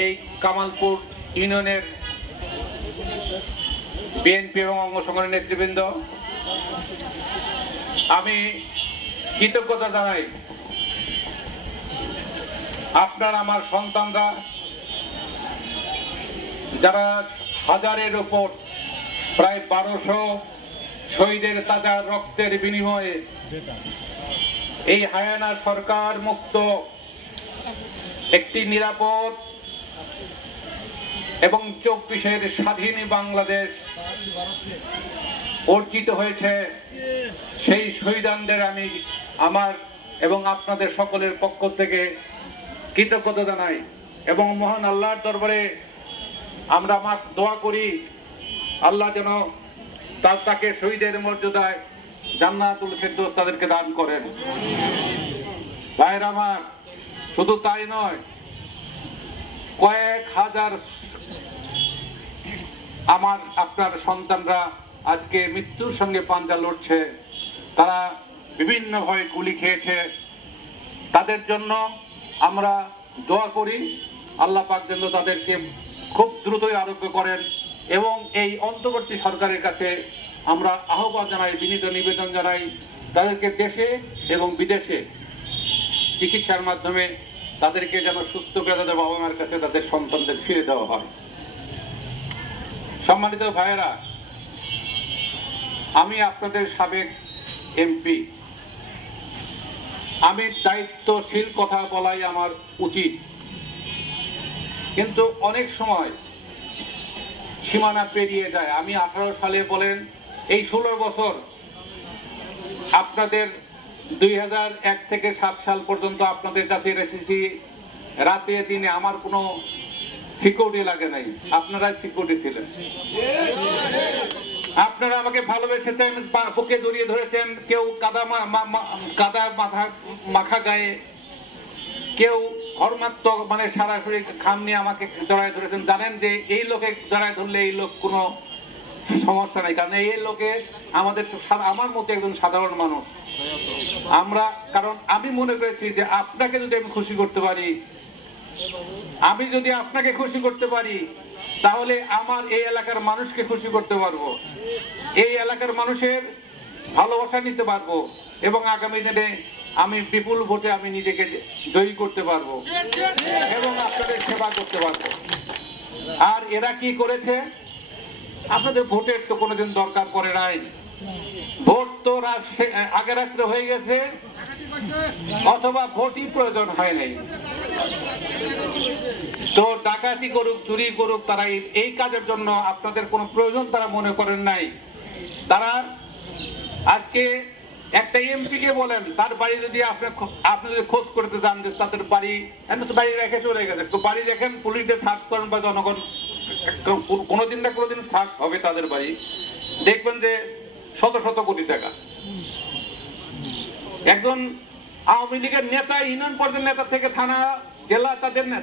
এই কামালপুর ইউনিয়নের বিএনপি এবং অঙ্গ সংগঠনের নেতৃবৃন্দ, আমি কৃতজ্ঞতা জানাই আপনার আমার সন্তানরা যারা হাজারের উপর প্রায় 1200 শহীদের তাজা রক্তের বিনিময়ে এই হায়ানা সরকার মুক্ত একটি নিরাপদ এবং 24-এর স্বাধীন বাংলাদেশ অর্জিত হয়েছে। সেই শহীদদের আমি আমার এবং আপনাদের সকলের পক্ষ থেকে কৃতজ্ঞতা জানাই এবং মহান আল্লাহর দরবারে আমরা আমার দোয়া করি আল্লাহ যেন তাকে শহীদের মর্যাদায় জান্নাতুল ফেরদৌস তাদেরকে দান করেন। ভাইরা আমার, শুধু তাই নয়, কয়েক হাজার আমার আপনার সন্তানরা আজকে মৃত্যুর সঙ্গে পাঞ্জা লড়ছে, তারা বিভিন্নভাবে গুলি খেয়েছে। তাদের জন্য আমরা দোয়া করি আল্লাহ পাক যেন তাদেরকে খুব দ্রুতই আরোগ্য করেন এবং এই অন্তর্বর্তী সরকারের কাছে আমরা আহ্বান জানাই, বিনীত নিবেদন জানাই, তাদেরকে দেশে এবং বিদেশে চিকিৎসার মাধ্যমে তাদেরকে যেন সুস্থ করে তাদের বাবা মায়ের কাছে তাদের সন্তানদের ফিরে দেওয়া হয়। সম্মানিত ভাইয়েরা, আমি আপনাদের সাবেক এমপি, আমি দায়িত্বশীল কথা বলাই আমার উচিত, কিন্তু অনেক সময় সীমানা পেরিয়ে যায়। আমি 18 সালে বলেন এই 16 বছর আপনাদের 2001 থেকে 7 সাল পর্যন্ত আপনাদের কাছে এসেছি, রাতে দিনে আমার কোনো সিকিউরিটি লাগে নাই, আপনারাই সিকিউরিটি ছিলেন। আপনারা আমাকে ভালোবেসেছেন, বুকে জড়িয়ে ধরেছেন, কেউ কাদা মাখা গায়ে, কেউ হরমাত্মক মানে সরাসরি খাম নিয়ে আমাকে জড়ায় ধরেছেন। জানেন যে এই লোকে জড়ায় ধরলে এই লোক কোনো সমস্যা নাই, কারণ এই লোকে আমাদের আমার মতো একজন সাধারণ মানুষ আমরা। কারণ আমি মনে করেছি যে আপনাকে যদি আমি খুশি করতে পারি, আমি যদি আপনাকে খুশি করতে পারি, তাহলে আমার এই এলাকার মানুষকে খুশি করতে পারবো, এই এলাকার মানুষের ভালোবাসা নিতে পারবো এবং আগামী দিনে আমি বিপুল ভোটে আমি নিজেকে জয়ী করতে পারবো এবং আপনাদের সেবা করতে পারবো। আর এরা কি করেছে? আপনাদের ভোটের তো কোনোদিন দরকার পড়ে নাই, ভোট তো আগে রাত্রে হয়ে গেছে অথবা ভোটই প্রয়োজন হয় নাই। তো ডাকাতি করুক, চুরি করুক, তারা এই কাজের জন্য আপনাদের কোনো প্রয়োজন তারা মনে করেন নাই। তারা আজকে একটা এমপি কে বলেন তার বাড়ি যদি আপনি যদি খোঁজ করতে যান যে তাদের বাড়ি বাড়ি রেখে চলে গেছে, তো বাড়ি দেখেন, পুলিশদের সার্চ করেন বা জনগণ কোনোদিন না কোনোদিন সার্চ হবে তাদের বাড়ি, দেখবেন যে শত শত কোটি টাকা। একজন আওয়ামী লীগের নেতা, ইউনিয়ন পর্যায়ের নেতা থেকে থানা জেলা,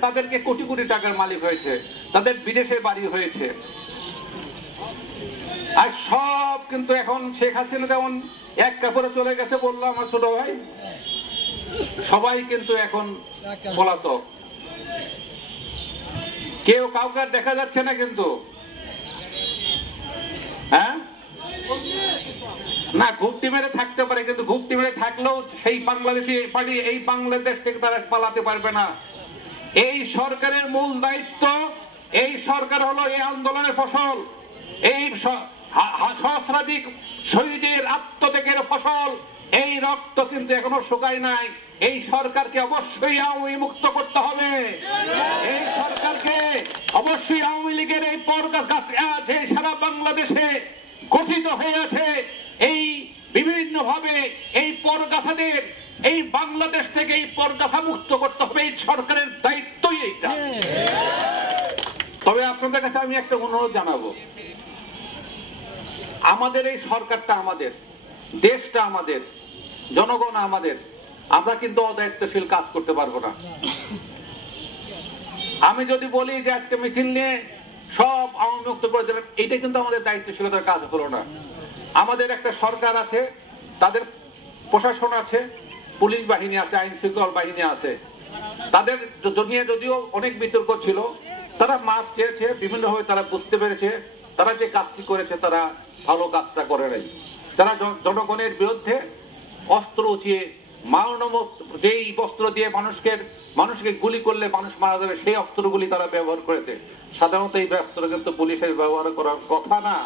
তাদেরকে কোটি কোটি টাকার মালিক হয়েছে, তাদের বিদেশে বাড়ি হয়েছে। আর সব কিন্তু এখন শেখ হাসিনা যেমন এক কাপড়ে চলে গেছে বললো আমার ছোট ভাই, সবাই কিন্তু এখন পলাতক, কেউ কাউকে দেখা যাচ্ছে না। কিন্তু হ্যাঁ না, ঘুপটি মেরে থাকতে পারে, কিন্তু ঘুপটি মেরে থাকলেও সেই বাংলাদেশি পার্টি এই বাংলাদেশ থেকে তারা পালাতে পারবে না। এই সরকারের মূল দায়িত্ব, এই সরকার হলো এই আন্দোলনের ফসল, এই সহস্রাধিক শহীদের আত্মত্যাগের ফসল, এই রক্ত কিন্তু এখনো শুকায় নাই। এই সরকারকে অবশ্যই আওয়ামী মুক্ত করতে হবে, এই সরকারকে অবশ্যই আওয়ামী লীগের এই পরগাছা আছে সারা বাংলাদেশে গঠিত হয়ে আছে, এই বিভিন্ন ভাবে এই পরগাছাদের এই বাংলাদেশ থেকে এই পরগাছা মুক্ত করতে হবে, এই সরকারের দায়িত্বই এইটা। তবে আপনাদের কাছে আমি একটা অনুরোধ জানাবো, আমাদের এই সরকারটা আমাদের, দেশটা আমাদের, জনগণ আমাদের, আমরা কিন্তু অদায়িত্বশীল কাজ করতে পারবো না। আমি যদি বলি যে আজকে মিছিল নিয়ে সব আওয়ামী মুক্ত করে দেবেন, এইটা কিন্তু আমাদের দায়িত্বশীলতার কাজ হলো না। আমাদের একটা সরকার আছে, তাদের প্রশাসন আছে, পুলিশ বাহিনী আছে, আইন শৃঙ্খলা বাহিনী আছে, তাদের নিয়ে যদিও অনেক বিতর্ক ছিল, তারা মাপ চেয়েছে, বিভিন্নভাবে তারা বুঝতে পেরেছে তারা যে কাজটি করেছে তারা ভালো কাজটা করে নাই। তারা জনগণের বিরুদ্ধে অস্ত্র উঁচিয়ে মানব যেই অস্ত্র দিয়ে মানুষকে গুলি করলে মানুষ মারা যাবে সেই অস্ত্রগুলি তারা ব্যবহার করেছে। সাধারণত এই অস্ত্র কিন্তু পুলিশের ব্যবহার করার কথা না,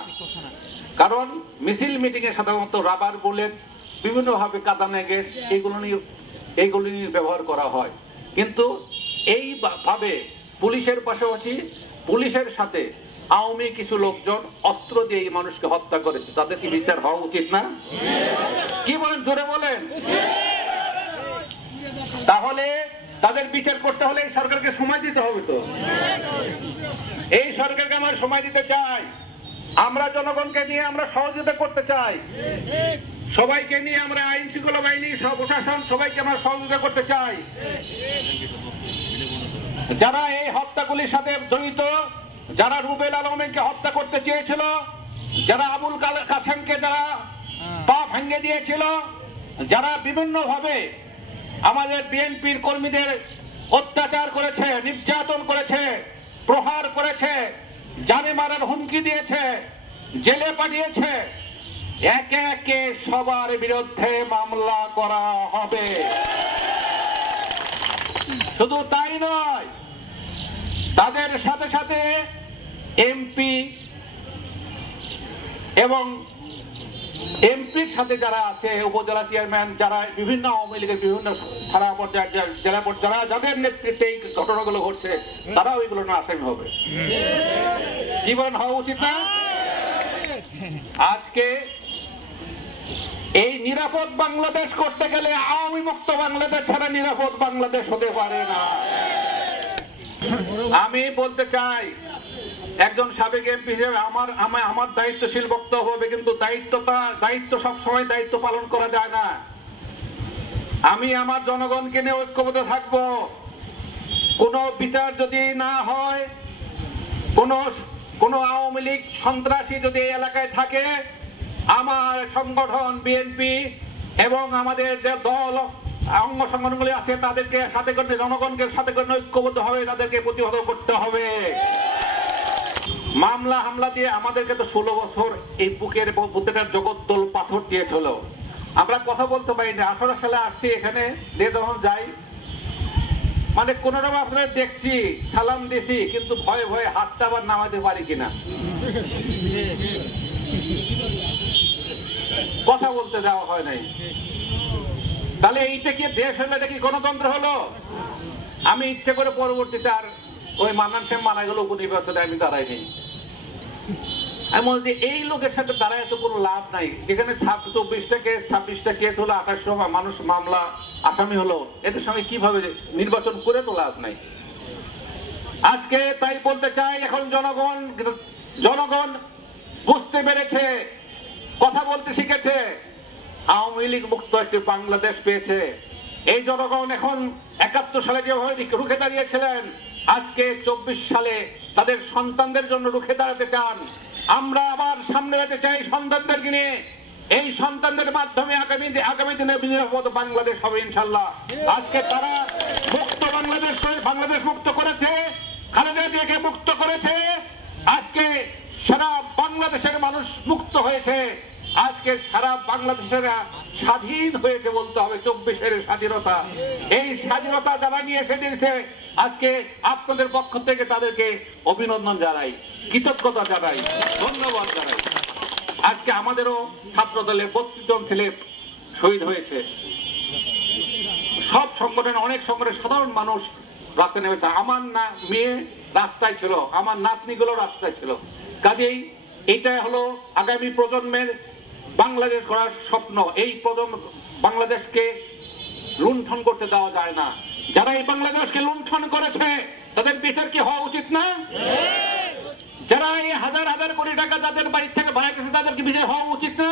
কারণ মিছিল মিটিং এ সাধারণত রাবার বুলেট, বিভিন্ন ভাবে কাঁদানে গ্যাস এইগুলো নিয়ে ব্যবহার করা হয়। কিন্তু এই ভাবে পুলিশের পাশাপাশি পুলিশের সাথে আওয়ামী কিছু লোকজন অস্ত্র দিয়ে এই মানুষকে হত্যা করেছে, তাদের কি বিচার হওয়া উচিত না? কি বলেন, জোরে বলেন। তাহলে তাদের বিচার করতে হলে এই সরকারকে সময় দিতে হবে। তো এই সরকারকে আমরা সময় দিতে চাই, আমরা জনগণকে নিয়ে আমরা সহযোগিতা করতে চাই, সবাইকে নিয়ে আমরা আইন শৃঙ্খলা বাহিনী, প্রশাসন সবাইকে আমরা সহযোগিতা করতে চাই। যারা এই হত্যাগুলির সাথে জড়িত, যারা রুবেল আলমকে হত্যা করতে চেয়েছিল, যারা আবুল কাসেমকে যারা পা ভেঙে দিয়েছিল, যারা বিভিন্ন ভাবে আমাদের বিএনপির কর্মীদের অত্যাচার করেছে, নির্যাতন করেছে, প্রহার করেছে, জানে মারার হুমকি দিয়েছে, জেলে পাঠিয়েছে, একে একে সবার বিরুদ্ধে মামলা করা হবে। শুধু তাই নয়, তাদের সাথে সাথে এমপি এবং এমপির সাথে যারা আছে, উপজেলা চেয়ারম্যান, যারা বিভিন্ন আওয়ামী লীগের বিভিন্ন থানা পর্যায়ে, জেলা পর্যায়ে যাদের নেতৃত্বে এই ঘটনাগুলো ঘটছে, তারাও এগুলো না আসামি হবে। জীবন হওয়া উচিত না? আজকে এই নিরাপদ বাংলাদেশ করতে গেলে আওয়ামী মুক্ত বাংলাদেশ ছাড়া নিরাপদ বাংলাদেশ হতে পারে না। আমি বলতে চাই, একজন সাবেক এমপি হিসেবে আমার দায়িত্বশীল বক্তব্য হবে, কিন্তু দায়িত্ব সবসময় দায়িত্ব পালন করা যায় না। আমি আমার জনগণকে নিয়ে ঐক্যবদ্ধ থাকবো। কোন বিচার যদি না হয়, কোন আওয়ামী লীগ সন্ত্রাসী যদি এই এলাকায় থাকে, আমার সংগঠন বিএনপি এবং আমাদের যে দল অঙ্গ সংগঠনগুলি আছে তাদেরকে সাথে করে, জনগণকে সাথে করে ঐক্যবদ্ধ হবে, তাদেরকে প্রতিহত করতে হবে। মামলা হামলা দিয়ে আমাদেরকে তো 16 বছর এই বুকের বুকেটার জগদ্দল পাথর দিয়েছিল, আমরা কথা বলতে পারিনি। 18 সালে আসছি এখানে, দিয়ে যখন যাই মানে কোন রকম আপনারা দেখছি, সালাম দিছি, কিন্তু ভয়ে ভয়ে হাতটা আবার নামাতে পারি কিনা, কথা বলতে যাওয়া হয় নাই। তাহলে এইটা কি দেশ হলো? এটা কি গণতন্ত্র হলো? আমি ইচ্ছে করে পরবর্তীতে আর ওই মান্নান সেম মারা গেল উপনির্বাচনে আমি দাঁড়াইনি। আমি বলছি এই লোকের সাথে দাঁড়ায় তো কোনো লাভ নাই, যেখানে 24টা কেস 26টা কেস হলো, 2800 মানুষ মামলা আসামি হলো, এদের সঙ্গে কিভাবে নির্বাচন করে তো লাভ নাই। আজকে তাই বলতে চাই, এখন জনগণ বুঝতে পেরেছে, কথা বলতে শিখেছে, আওয়ামী লীগ মুক্ত একটি বাংলাদেশ পেয়েছে। এই জনগণ এখন 71 সালে যেভাবে রুখে দাঁড়িয়েছিলেন, আজকে 24 সালে তাদের সন্তানদের জন্য রুখে দাঁড়াতে চান। আমরা আবার সামনে যেতে চাই সন্তানদেরকে নিয়ে। এই সন্তানদের মাধ্যমে আগামী দিনে নিরাপদ বাংলাদেশ হবে ইনশাল্লাহ। আজকে তারা মুক্ত বাংলাদেশ মুক্ত করেছে, খালেদা জিয়াকে মুক্ত করেছে, আজকে সারা বাংলাদেশের মানুষ মুক্ত হয়েছে, আজকে সারা বাংলাদেশের স্বাধীন হয়েছে বলতে হবে। 24-এর স্বাধীনতা, এই স্বাধীনতা যারা নিয়ে এসে দিয়েছে, আজকে আপনাদের পক্ষ থেকে তাদেরকে অভিনন্দন জানাই, কৃতজ্ঞতা জানাই, ধন্যবাদ জানাই। আজকে আমাদেরও ছাত্র দলের 32 জন ছেলে শহীদ হয়েছে। সব সংগঠনে, অনেক সংগঠনের সাধারণ মানুষ রাস্তায় নেমেছে। আমার মেয়ে রাস্তায় ছিল, আমার নাতনিগুলো রাস্তায় ছিল। কাজেই এটা হলো আগামী প্রজন্মের বাংলাদেশ গড়ার স্বপ্ন। এই বাংলাদেশকে লুণ্ঠন করতে দেওয়া যায় না। যারা এই বাংলাদেশকে লুণ্ঠন করেছে তাদের বিচার কি হওয়া উচিত না? যারা এই হাজার হাজার কোটি টাকা যাদের বাড়ি থেকে বাড়াইতেছে তাদের কি বিচার হওয়া উচিত না?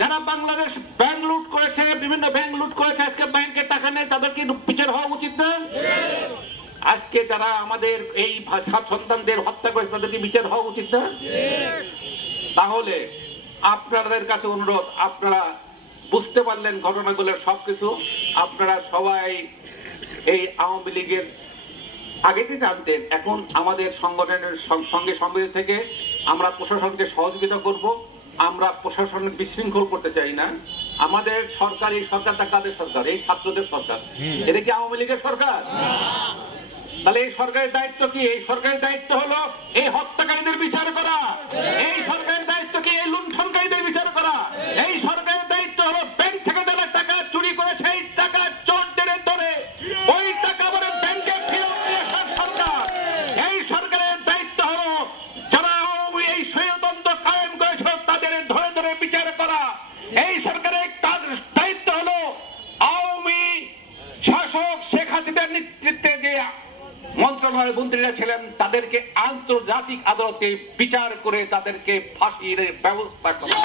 যারা বাংলাদেশ ব্যাংক লুট করেছে, বিভিন্ন ব্যাংক লুট করেছে, আজকে ব্যাংকের টাকা নেই, তাদের কি বিচার হওয়া উচিত না? আজকে যারা আমাদের এই সন্তানদের হত্যা করেছে তাদের কি বিচার হওয়া উচিত না? তাহলে আপনাদের কাছে অনুরোধ, আপনারা বুঝতে পারলেন ঘটনাগুলোর সবকিছু, আপনারা সবাই এই আওয়ামী লীগের আগে থেকে জানতেন, এখন আমাদের সংগঠনের সঙ্গে সম্মিলিত থেকে আমরা প্রশাসনকে সহযোগিতা করব। আমরা প্রশাসনের বিশৃঙ্খল করতে চাই না। আমাদের সরকার, এই সরকারটা কাদের সরকার? এই ছাত্রদের সরকার। এটা কি আওয়ামী লীগের সরকার? তাহলে এই সরকারের দায়িত্ব কি? এই সরকারের দায়িত্ব হলো এই হত্যাকারীদের বিচার করা। এই সরকারের দায়িত্ব কি? এই লুণ্ঠনকারীদের বিচার করা। এই সরকারের দায়িত্ব হলো ব্যাংক থেকে যারা টাকা চুরি করে সেই টাকা চোরদের ধরে ওই টাকা আবার ব্যাংকে ফেরত নিয়ে আসার সরকার। এই সরকারের দায়িত্ব হলো যারা এই স্বৈরতন্ত্র কায়েম করেছিল তাদের ধরে ধরে বিচার করা। এই সরকারের দায়িত্ব হলো আওয়ামী শাসক শেখ হাসিনার নেতৃত্বে যে মন্ত্রণালয়ের মন্ত্রীরা ছিলেন তাদেরকে আন্তর্জাতিক আদালতে বিচার করে তাদেরকে ফাঁসির ব্যবস্থা করা।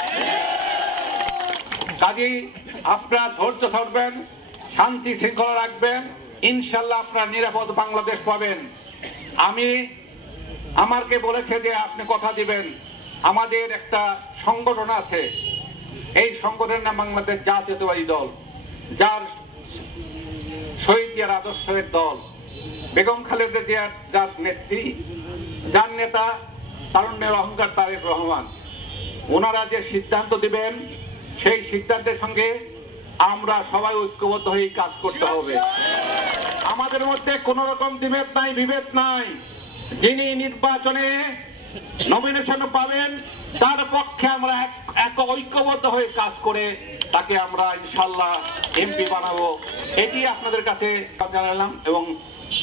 কাজেই আপনারা ধৈর্য ধরবেন, শান্তি শৃঙ্খলা রাখবেন, ইনশাল্লাহ আপনারা নিরাপদ বাংলাদেশ পাবেন। আমাকে বলেছে যে আপনি কথা দিবেন, আমাদের একটা সংগঠন আছে, এই সংগঠনের নাম বাংলাদেশ জাতীয়তাবাদী দল, যার শহীদ জিয়ার আদর্শের দল, বেগম খালেদা জিয়ার যার নেত্রী, যার নেতা তারুণ্যের অহংকার তারেক রহমান, ওনারা যে সিদ্ধান্ত দিবেন সেই সিদ্ধান্তের সঙ্গে আমরা সবাই ঐক্যবদ্ধ হয়ে কাজ করতে হবে। আমাদের মধ্যে কোন রকম বিভেদ নাই, বিভেদ নাই। যিনি নির্বাচনে নমিনেশন পাবেন তার পক্ষে আমরা এক ঐক্যবদ্ধ হয়ে কাজ করে তাকে আমরা ইনশাল্লাহ এমপি বানাবো। এটি আপনাদের কাছে জানালাম এবং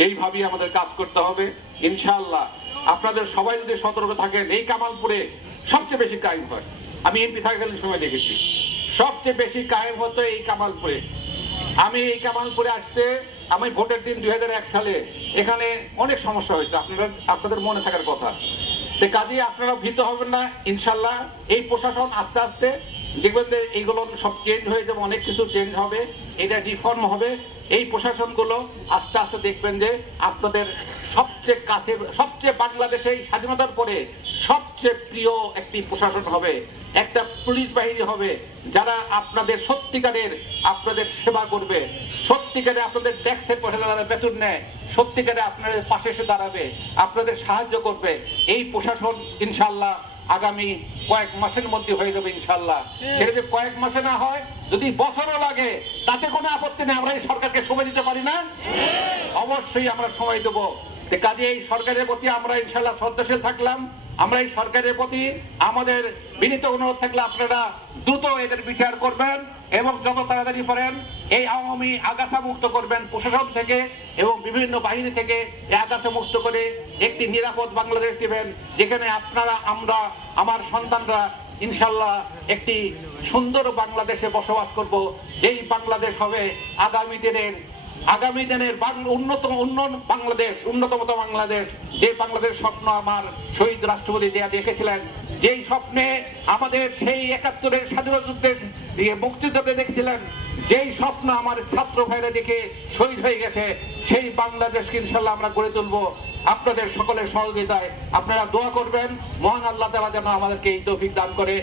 এইভাবেই আমাদের কাজ করতে হবে ইনশাল্লাহ। আপনাদের সবাই যদি সতর্ক থাকেন, এই কামালপুরে সবচেয়ে বেশি ক্রাইম হয়। আমি এমপি থাকাকালীন সময় দেখেছি সবচেয়ে বেশি ক্রাইম হতো এই কামালপুরে। আমি এই কামালপুরে আসতে, আমি ভোটের দিন 2001 সালে এখানে অনেক সমস্যা হয়েছে, আপনাদের মনে থাকার কথা। কাজেই আপনারা ভীত হবেন না, ইনশাল্লাহ এই প্রশাসন আস্তে আস্তে দেখবেন যে এইগুলো সব চেঞ্জ হয়ে যাবে, অনেক কিছু চেঞ্জ হবে, এটা রিফর্ম হবে। এই প্রশাসনগুলো আস্তে আস্তে দেখবেন যে আপনাদের সবচেয়ে কাছে, সবচেয়ে বাংলাদেশে স্বাধীনতার পরে সবচেয়ে প্রিয় একটি প্রশাসন হবে, একটা পুলিশ বাহিনী হবে যারা আপনাদের সত্যিকারের আপনাদের সেবা করবে, সত্যিকারে আপনাদের ট্যাক্সের পয়সা যারা বেতন নেয় সত্যিকারে আপনাদের পাশে এসে দাঁড়াবে, আপনাদের সাহায্য করবে। এই প্রশাসন ইনশাল্লাহ আগামী কয়েক মাসের মধ্যে হয়ে যাবে ইনশাল্লাহ। সেটা যে কয়েক মাসে না হয়, যদি বছরও লাগে তাতে কোনো আপত্তি নেই। আমরা এই সরকারকে সময় দিতে পারি না? অবশ্যই আমরা সময় দেবো। কাজে এই সরকারের প্রতি আমরা ইনশাল্লাহ শ্রদ্ধাশীল থাকলাম। আমরা এই সরকারের প্রতি আমাদের বিনীত অনুরোধ থাকলে আপনারা দ্রুত এদের বিচার করবেন এবং যত তাড়াতাড়ি পারেন এই আওয়ামী আগাছা মুক্ত করবেন প্রশাসন থেকে এবং বিভিন্ন বাহিনী থেকে এই আগাছা মুক্ত করে একটি নিরাপদ বাংলাদেশ দিবেন, যেখানে আপনারা, আমরা, আমার সন্তানরা ইনশাল্লাহ একটি সুন্দর বাংলাদেশে বসবাস করব। যেই বাংলাদেশ হবে আগামী দিনের উন্নততম বাংলাদেশ, যে বাংলাদেশ স্বপ্ন আমার শহীদ রাষ্ট্রপতি জিয়া দেখেছিলেন, যেই স্বপ্নে আমাদের সেই 71-এর স্বাধীনতা যুদ্ধের মুক্তিযুদ্ধে দেখছিলেন, যেই স্বপ্ন আমার ছাত্র ভাইরা দেখে শহীদ হয়ে গেছে, সেই বাংলাদেশকে ইনশাল্লাহ আমরা গড়ে তুলব। আপনাদের সকলের সহযোগিতায় আপনারা দোয়া করবেন, মহান আল্লাহ তাআলা যেন আমাদেরকে এই তৌফিক দান করে।